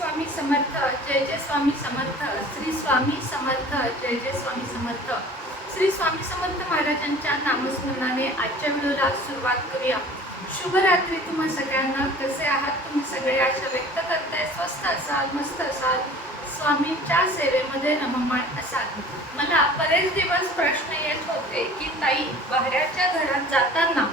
स्वामी समर्थ जय जय स्वामी समर्थ श्री स्वामी समर्थ जय जय स्वामी समर्थ. श्री स्वामी समर्थ महाराजांच्या नामस्मरणाने आजच्या व्हिडिओला सुरुवात करूया. शुभरात्री तुम्हा सगळ्यांना. कसे आहात तुम्ही सगळे? आशा व्यक्त करताय. स्वस्त असाल मस्त असाल. स्वामींच्या सेवेमध्ये रममाण असाल. मला बरेच दिवस प्रश्न येत होते की ताई बाहेरच्या घरात जाताना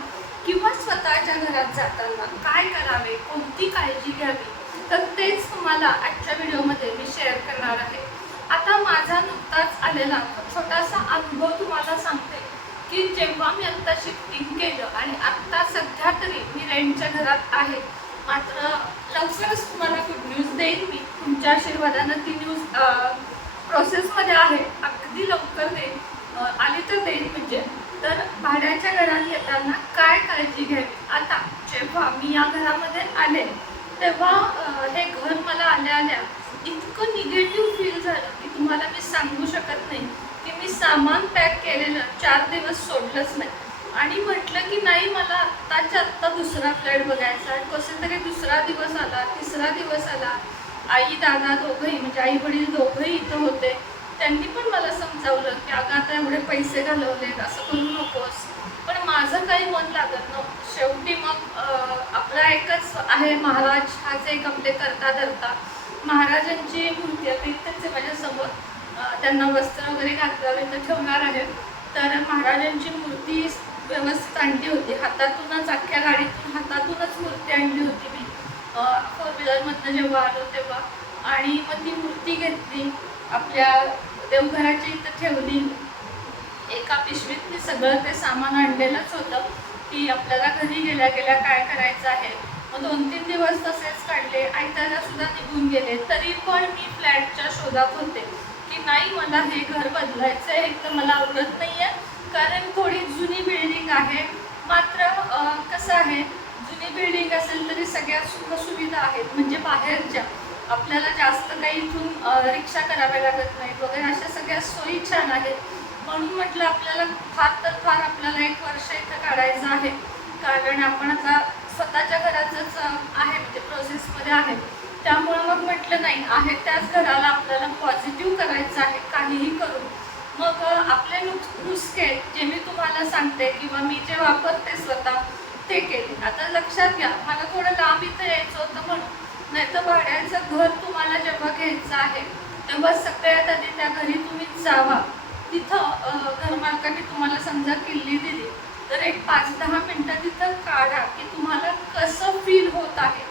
किंवा स्वतःच्या घरात जाताना काय करावे? कोणती काळजी घ्यावी? तर तेच तुम्हाला आजच्या व्हिडिओमध्ये मी शेअर करणार आहे. आता माझा नुकताच आलेला छोटासा अनुभव तुम्हाला सांगते की जेव्हा मी आत्ता शिफ्टिंग केलं आणि आत्ता सध्या तरी मी रेंटच्या घरात आहे मात्र लवकरच तुम्हाला गुड न्यूज देईन मी. तुमच्या आशीर्वादानं ती न्यूज प्रोसेसमध्ये आहे. अगदी लवकर देईन. आली तर देईन म्हणजे. तर भाड्याच्या घरात येताना काय काळजी घ्यावी? आता जेव्हा मी या घरामध्ये आले तेव्हा हे घर मला आल्या आल्या इतकं निगेटिव्ह फील झालं की तुम्हाला मी सांगू शकत नाही की मी सामान पॅक केलेलं चार दिवस सोडलंच नाही. आणि म्हटलं की नाही मला आत्ताच्या आत्ता दुसरा फ्लॅट बघायचा आहे. कसे तरी दुसरा दिवस आला तिसरा दिवस आला. आई दादा दोघंही म्हणजे आई वडील दोघंही इथं होते. त्यांनी पण मला समजावलं की अगं आता एवढे पैसे घालवले असं करू नकोस. पण माझं काही मन लागत नव्हतं. शेवटी मग आपला एकच आहे महाराज हाच एक आपले करता धरता. महाराजांची मूर्ती आता इथेच माझ्यासमोर त्यांना वस्त्र वगैरे घातलं इथं ठेवणार आहे तर महाराजांची मूर्ती व्यवस्थित आणली होती. हातातूनच अख्ख्या गाडीतून हातातूनच मूर्ती आणली होती मी. फोर व्हीलरमधनं जेव्हा आलो तेव्हा. आणि मग ती मूर्ती घेतली. आपल्या देवघराच्या इथं ठेवली. एका पिशवीत मी सगळं ते सामान आणलेलंच होतं की आपल्याला घरी गेल्या गेल्या काय करायचं आहे. मग दोन तीन दिवस तसेच काढले. आयत्याला सुद्धा निघून गेले. तरी पण मी फ्लॅटच्या शोधात होते की नाही मला हे घर बदलायचं आहे. तर मला आवडत नाही आहे कारण थोडी जुनी बिल्डिंग आहे. मात्र कसं आहे? जुनी बिल्डिंग असेल तरी सगळ्या सुखसुविधा आहेत. म्हणजे बाहेरच्या. आपल्याला जास्त काही इथून रिक्षा कराव्या लागत नाहीत. वगैरे अशा सगळ्या सोयी छान आहेत. म्हणून म्हटलं आपल्याला फार तर फार आपल्याला एक वर्ष इथं काढायचं आहे. कारण आपण आता स्वतःच्या घराचंच आहे म्हणजे प्रोसेसमध्ये आहे. त्यामुळं मग म्हटलं नाही आहे त्याच घराला आपल्याला पॉझिटिव्ह करायचं आहे काहीही करून. मग आपले नुस नुसके जे मी तुम्हाला सांगते किंवा मी जे वापरते स्वतः ते केले. आता लक्षात घ्या मला थोडं लांब इथं यायचं होतं म्हणून. नाही तर भाड्याचं घर तुम्हाला जेव्हा घ्यायचं आहे तेव्हा सगळ्यात आधी त्या घरी तुम्ही जावा. तिथं घरमालकाने तुम्हाला समजा किल्ली दिली तर एक पाच दहा मिनटं तिथं काढा की तुम्हाला कसं फील होत आहे.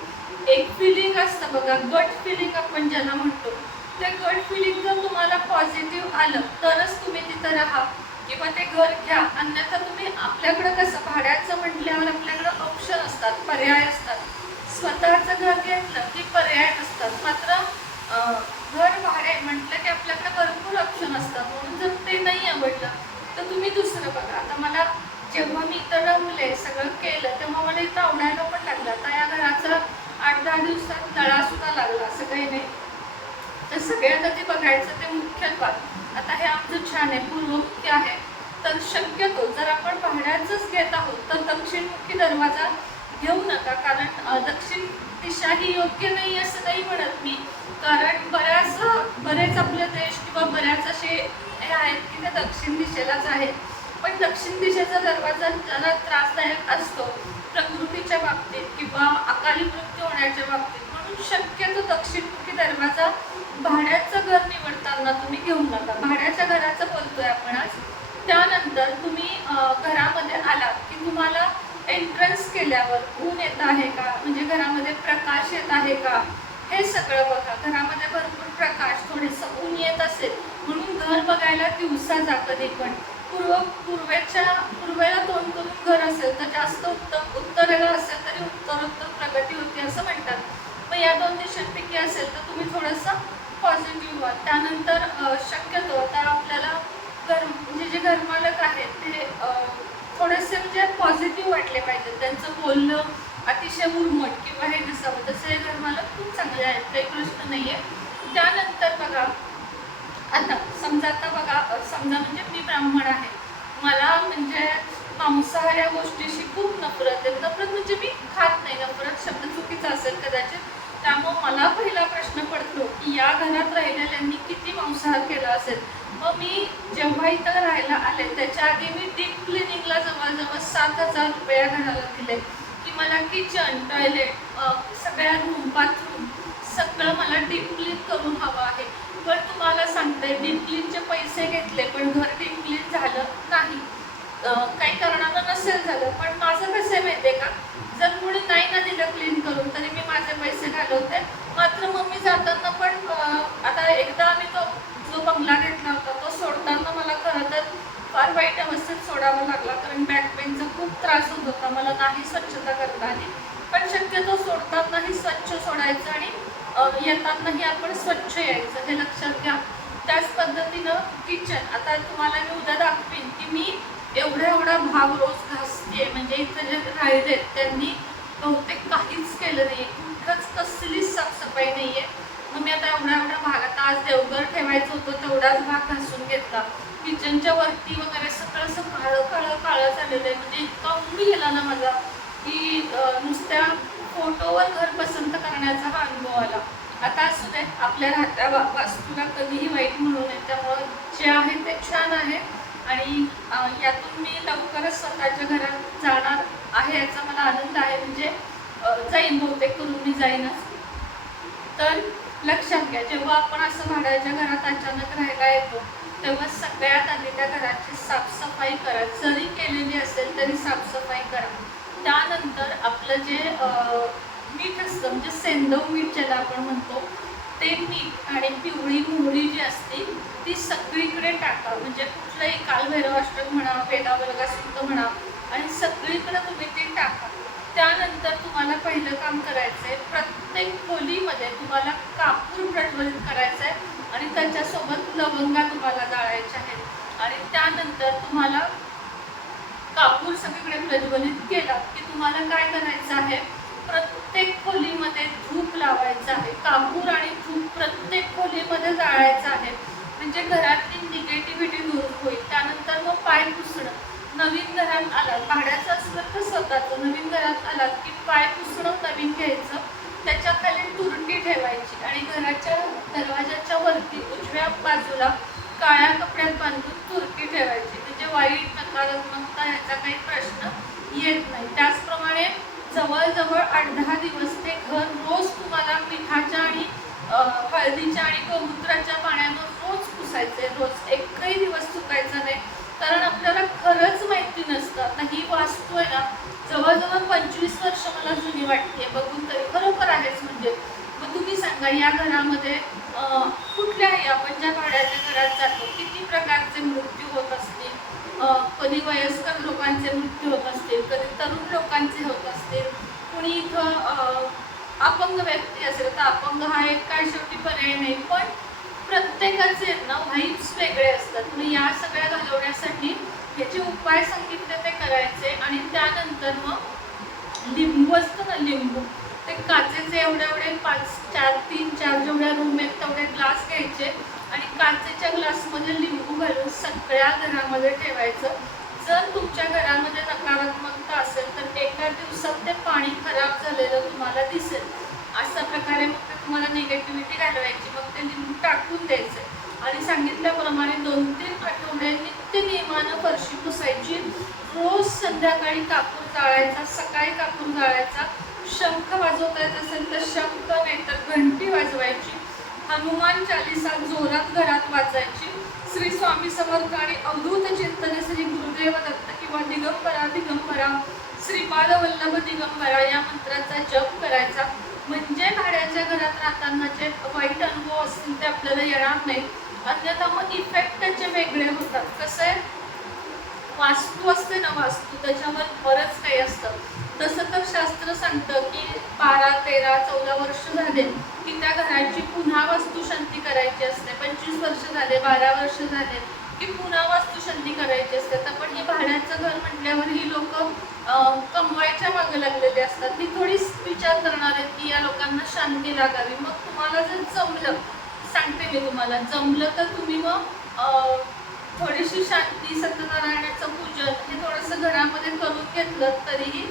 एक फिलिंग असतं बघा गट फिलिंग आपण ज्याला म्हणतो ते गट फिलिंग जर तुम्हाला पॉझिटिव्ह आलं तरच तुम्ही तिथं राहा. किंवा ते घर घ्या अन्यथा तुम्ही आपल्याकडं कसं भाड्याचं म्हटल्यावर आपल्याकडं ऑप्शन असतात पर्याय असतात स्वतःचं घर घेतलं की पर्याय नसतात मात्र अं, घर भाडे म्हटलं की आपल्याकडे भरपूर ऑप्शन असतात म्हणून जर ते नाही आवडलं तर तुम्ही दुसरं बघा आता मला जेव्हा मी इथं रमले सगळं केलं तेव्हा मला इथं आवडायला पण लागलं आता या घराचा आठ दहा दिवसात नळा सुद्धा लागला असं काही नाही तर सगळ्यात आधी बघायचं ते मुख्यत्वा आता हे आमचं छान आहे पूर्वमुखी आहे. तर शक्यतो जर आपण पाहण्याचंच घेत आहोत तर दक्षिणमुखी दरवाजा घेऊ नका कारण दक्षिण दिशा ही योग्य नाही असं नाही म्हणत मी. कारण बऱ्याच बरेच आपले देश किंवा बऱ्याच असे हे आहेत की ते दक्षिण दिशेलाच आहेत. पण दक्षिण दिशेचा दरवाजा जरा त्रासदायक असतो प्रकृतीच्या बाबतीत किंवा अकाली मृत्यू होण्याच्या बाबतीत म्हणून शक्यतो दक्षिणमुखी दरवाजा भाड्याचं घर निवडताना तुम्ही घेऊ नका भाड्याच्या घराचं बोलतोय आपण आज त्यानंतर तुम्ही अ, घरामध्ये आलात की तुम्हाला एंट्रन्स केल्यावर ऊन येत आहे का म्हणजे घरामध्ये प्रकाश येत आहे का सकाळ बघा. घरामध्ये भरपूर प्रकाश थोडेसं ऊन येत असेल. म्हणून घर बघायला दिवसा जा कधी पण. पूर्व पूर्वेच्या पूर्वेला तोंड करून घर असेल तर जास्त उत्तम उत्तरेला असेल तरी उत्तरोत्तर प्रगती होती असं म्हणतात. मग या दोन दिशांपैकी असेल तर तुम्ही थोडंसं पॉझिटिव्ह व्हा. त्यानंतर शक्यतो आता आपल्याला घर म्हणजे जे घरमालक आहेत ते थोडेसे म्हणजे पॉझिटिव्ह वाटले पाहिजेत. त्यांचं बोलणं अतिशय उर्मट किंवा हे नसावं. तसं हे घरमालक खूप चांगले आहे काही प्रश्न नाही आहे त्यानंतर बघा आता समजा आता बघा समजा म्हणजे मी ब्राह्मण आहे. मला म्हणजे मांसाहार या गोष्टीशी खूप नफरत आहे. नफरत म्हणजे मी खात नाही. नफरत शब्द चुकीचा असेल कदाचित. त्यामुळं मला पहिला प्रश्न पडतो की या घरात राहिलेल्यांनी किती मांसाहार केला असेल? मग मी जेव्हा इथं राहायला आले त्याच्या आधी मी डीप क्लिनिंगला जवळजवळ सात हजार रुपये या घराला दिले. मला किचन टॉयलेट सगळ्या रूम बाथरूम सगळं मला डीप क्लीन करून हवं आहे. पण तुम्हाला सांगते डीप क्लीनचे पैसे घेतले पण घर डीप क्लीन झालं नाही. काही कारणानं नसेल झालं पण माझं कसं आहे माहिती आहे का? जर कोणी नाही ना दिलं क्लीन करून तरी मी माझे पैसे घालवते. मात्र मम्मी जाताना पण आता एकदा आम्ही तो जो बंगला घेतला होता तो सोडताना मला खरं तर फार वाईट अवस्थेत सोडावा लागला. कारण बॅक पेन खूप त्रास होत होता. मला नाही स्वच्छता करता आली पण शक्यतो सोडतानाही स्वच्छ सोडायचं आणि येतानाही आपण स्वच्छ यायचं हे लक्षात घ्या. त्याच पद्धतीनं किचन आता तुम्हाला मी उद्या दाखवीन की मी एवढा एवढा भाग रोज घासते म्हणजे इथं जे राहिलेत त्यांनी बहुतेक काहीच केलं नाही कुठंच कसलीच साफसफाई नाही आहे मग मी आता एवढा एवढा भाग आता आज देवघर ठेवायचं होतं तेवढाच भाग घासून घेतला. किचनच्या वरती वगैरे सगळं असं काळं काळं काळं झालेलं आहे. म्हणजे इतका ऊन गेला ना माझा की नुसत्या फोटोवर घर पसंत करण्याचा हा अनुभव आला. आता असू दे आपल्या राहत्या वा- वास्तूला कधीही वाईट म्हणू नये त्यामुळं जे आहे ते छान आहे. आणि यातून मी लवकरच स्वतःच्या घरात जाणार आहे याचा मला आनंद आहे. म्हणजे जाईन बहुतेक करून मी जाईनच. तर लक्षात घ्या जेव्हा आपण असं भाड्याच्या घरात अचानक राहायला येतो तेव्हा सगळ्यात आधी त्या घराची साफसफाई करा. जरी केलेली असेल तरी साफसफाई करा. त्यानंतर आपलं जे मीठ असतं म्हणजे सेंदव मीठ ज्याला आपण म्हणतो ते मीठ आणि पिवळी मोहरी जी असते ती सगळीकडे टाका. म्हणजे कुठलंही कालभैरवाष्टक म्हणा वेदावर्गासुद्ध म्हणा आणि सगळीकडे तुम्ही ते टाका. त्यानंतर तुम्हाला पहिलं काम करायचं आहे प्रत्येक खोलीमध्ये तुम्हाला कापूर प्रज्वलित करायचं आहे आणि त्याच्यासोबत लवंगा तुम्हाला जाळायच्या आहेत आणि त्यानंतर तुम्हाला कापूर सगळीकडे प्रज्वलित केला की तुम्हाला काय करायचं आहे? प्रत्येक खोलीमध्ये धूप लावायचं आहे. कापूर आणि धूप प्रत्येक खोलीमध्ये जाळायचं आहे. म्हणजे घरातली निगेटिव्हिटी दूर होईल. त्यानंतर मग पाय पुसणं. नवीन घरात आलात. भाड्याचं असलं तर स्वतःचं. नवीन घरात आलात की पाय पुसणं नवीन घ्यायचं. त्याच्याखाली तुरटी ठेवायची आणि घराच्या दरवाजाच्या वरती उजव्या बाजूला काळ्या कपड्यात बांधून तुरटी ठेवायची. म्हणजे वाईट नकारात्मकता ह्याचा काही प्रश्न येत नाही. त्याचप्रमाणे जवळजवळ आठ दहा दिवस ते घर रोज तुम्हाला मिठाच्या आणि हळदीच्या आणि गोमूत्राच्या पाण्यानं रोज पुसायचे रोज एकही दिवस चुकायचा नाही कारण आपल्याला खरंच माहिती नसतं आता ही वास्तू आहे ना जवळजवळ पंचवीस वर्ष मला जुनी वाटते बघून तरी खरोखर आहेच म्हणजे मग तुम्ही सांगा या घरामध्ये अं, कुठल्याही आपण ज्या भाड्याच्या घरात जातो किती प्रकारचे मृत्यू होत असतील अं, कधी वयस्कर लोकांचे मृत्यू होत असतील कधी तरुण लोकांचे होत असतील कुणी इथं अं, अपंग व्यक्ती असेल तर अपंग हा एक काय शेवटी पर्याय नाही. पण प्रत्येकाचे आहेत ना व्हाईब्स वेगळे असतात. मग या सगळ्या घालवण्यासाठी ह्याचे उपाय सांगितले ते करायचे आणि त्यानंतर मग लिंबू असतं ना लिंबू. ते काचेचे एवढे एवढे पाच चार तीन चार जेवढ्या रूम आहेत तेवढे ग्लास घ्यायचे. आणि काचेच्या ग्लासमध्ये लिंबू घालून सगळ्या घरामध्ये ठेवायचं. जर तुमच्या घरामध्ये नकारात्मकता असेल तर एका दिवसात ते पाणी खराब झालेलं तुम्हाला दिसेल. अशा प्रकारे मग ते तुम्हाला निगेटिव्हिटी घालवायची. मग ते लिंबू टाकून द्यायचे. आणि सांगितल्याप्रमाणे दोन तीन आठवडे नित्य नियमानं फरशी पुसायची. रोज संध्याकाळी कापूर जाळायचा सकाळी कापूर जाळायचा. शंख वाजवता येत असेल तर शंख नाहीतर घंटी वाजवायची. हनुमान चालिसा जोरात घरात वाचायची. श्री स्वामी समर्थ आणि अवधूत चिंतन श्री गुरुदेव दत्त किंवा दिगंबरा दिगंबरा श्रीपाद वल्लभ दिगंबरा या मंत्राचा जप करायचा. म्हणजे भाड्याच्या घरात राहताना जे वाईट अनुभव असतील ते आपल्याला येणार नाही अन्यथा मग इफेक्ट त्याचे वेगळे होतात. कसं आहे? वास्तू असते ना वास्तू त्याच्यावर बरंच काही असतं. तसं तर शास्त्र सांगतं की बारा तेरा चौदा वर्ष झाले की त्या घराची पुन्हा वास्तुशांती करायची असते. पंचवीस वर्ष झाले बारा वर्ष झाले की पुन्हा वास्तुशांती करायची असते. तर पण हे भाड्याचं घर म्हटल्यावर ही लोक कमवायच्या मागे लागलेली असतात. ती थोडी विचार करणार आहेत की या लोकांना शांती लागावी. मग तुम्हाला जर जमलं सांगते मी तुम्हाला जमलं तर तुम्ही मग थोडीशी शांती सत्यनारायणाचं पूजन हे थोडंसं घरामध्ये करून घेतलं तरीही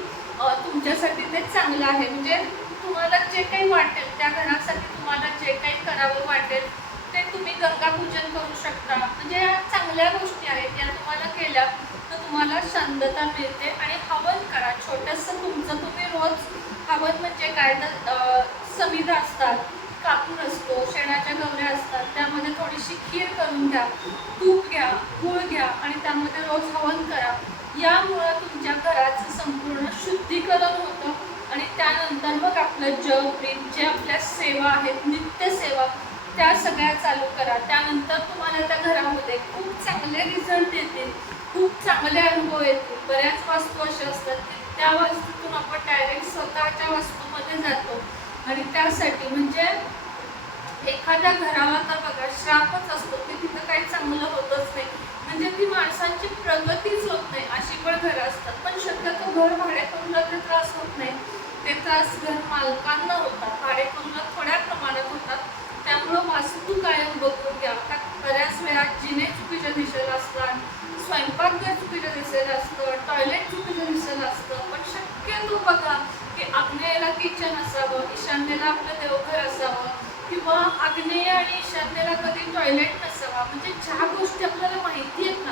तुमच्यासाठी ते चांगलं आहे. म्हणजे तुम्हाला जे काही वाटेल त्या घरासाठी तुम्हाला जे काही करावं वाटेल ते तुम्ही गंगापूजन करू शकता. म्हणजे या चांगल्या गोष्टी आहेत. या तुम्हाला केल्या तर तुम्हाला शांतता मिळते आणि हवन करा. छोटंसं तुमचं तुम्ही रोज हवन म्हणजे काय तर समिधा असतात कापूर असतो शेणाच्या गवऱ्या असतात त्यामध्ये थोडीशी खीर करून घ्या तूप घ्या गूळ घ्या आणि त्यामध्ये रोज हवन करा. यामुळं तुमच्या घराचं संपूर्ण शुद्धीकरण होतं आणि त्यानंतर मग आपलं जग प्रेम जे आपल्या सेवा आहेत नित्यसेवा त्या सगळ्या चालू करा. त्यानंतर तुम्हाला त्या घरामध्ये खूप चांगले रिझल्ट येतील खूप चांगले अनुभव येतील. बऱ्याच वास्तू अशा असतात की त्या वास्तूतून आपण डायरेक्ट स्वतःच्या वास्तूमध्ये जातो. आणि त्यासाठी म्हणजे एखाद्या घराला तर बघा श्रापच असतो. की तिथं काही चांगलं होतच नाही. म्हणजे ती माणसांची प्रगतीच होत नाही. अशी पण घरं असतात. पण शक्यतो घर भाड्यातून ते त्रास होत नाही. ते त्रास घर मालकांना होत भाडेकरूला थोड्या प्रमाणात होतात त्यामुळं वास्तू कायम बघून घ्या आता बऱ्याच वेळा जिने चुकीच्या दिशेला असतात स्वयंपाकघर चुकीच्या दिशेला असतं टॉयलेट चुकीच्या दिशेला असतं पण शक्यतो बघा की आग्नेयला किचन असावं ईशान्येला आपलं देवघर असावं किंवा आग्नेय आणि ईशान्येला कधी टॉयलेट नसावा म्हणजे ज्या गोष्टी आपल्याला माहिती आहेत ना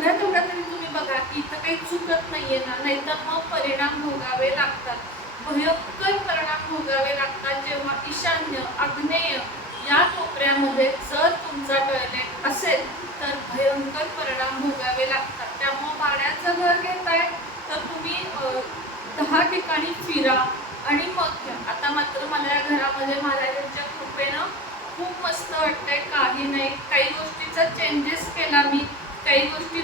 तेवढ्या तेवढ्या तरी तुम्ही बघा की इथं काही चुकत नाहीये ना नाहीतर मग परिणाम भोगावे लागतात. भयंकर परिणाम भोगावे लागतात जेव्हा ईशान्य आग्नेय या कोपऱ्यामध्ये जर तुमचा टॉयलेट असेल तर भयंकर परिणाम भोगावे लागतात. त्यामुळं भाड्याचं घर घेताय तर तुम्ही दहा ठिकाणी फिरा आणि मग घ्या. आता मात्र मला या घरामध्ये महाराजांच्या कृपेनं खूप मस्त वाटतंय. काही नाही काही गोष्टीचा चेंजेस केला मी काही गोष्टी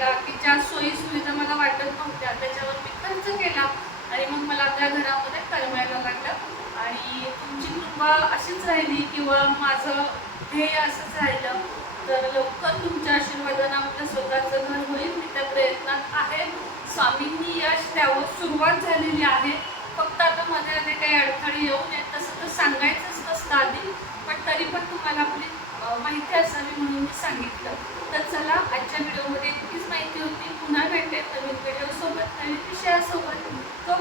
केला की ज्या सोयी सुविधा मला वाटत नव्हत्या त्याच्यावर मी खर्च केला. आणि मग मला त्या घरामध्ये करमायला लागलं. आणि तुमची कृपा अशीच राहिली किंवा माझं ध्येय असंच राहिलं. तर लवकर तुमच्या आशीर्वादानं आपलं स्वतःचं घर होईल मी त्या प्रयत्नात आहे. स्वामींनी यश द्यावं सुरुवात झालेली आहे. फक्त आता मध्ये मध्ये काही अडथळे येऊ नयेत तसं तर सांगायचंच नसतं आधी. पण तरी पण तुम्हाला आपली माहिती असावी म्हणून मी सांगितलं तर चला आजच्या व्हिडिओमध्ये इतकीच माहिती होती पुन्हा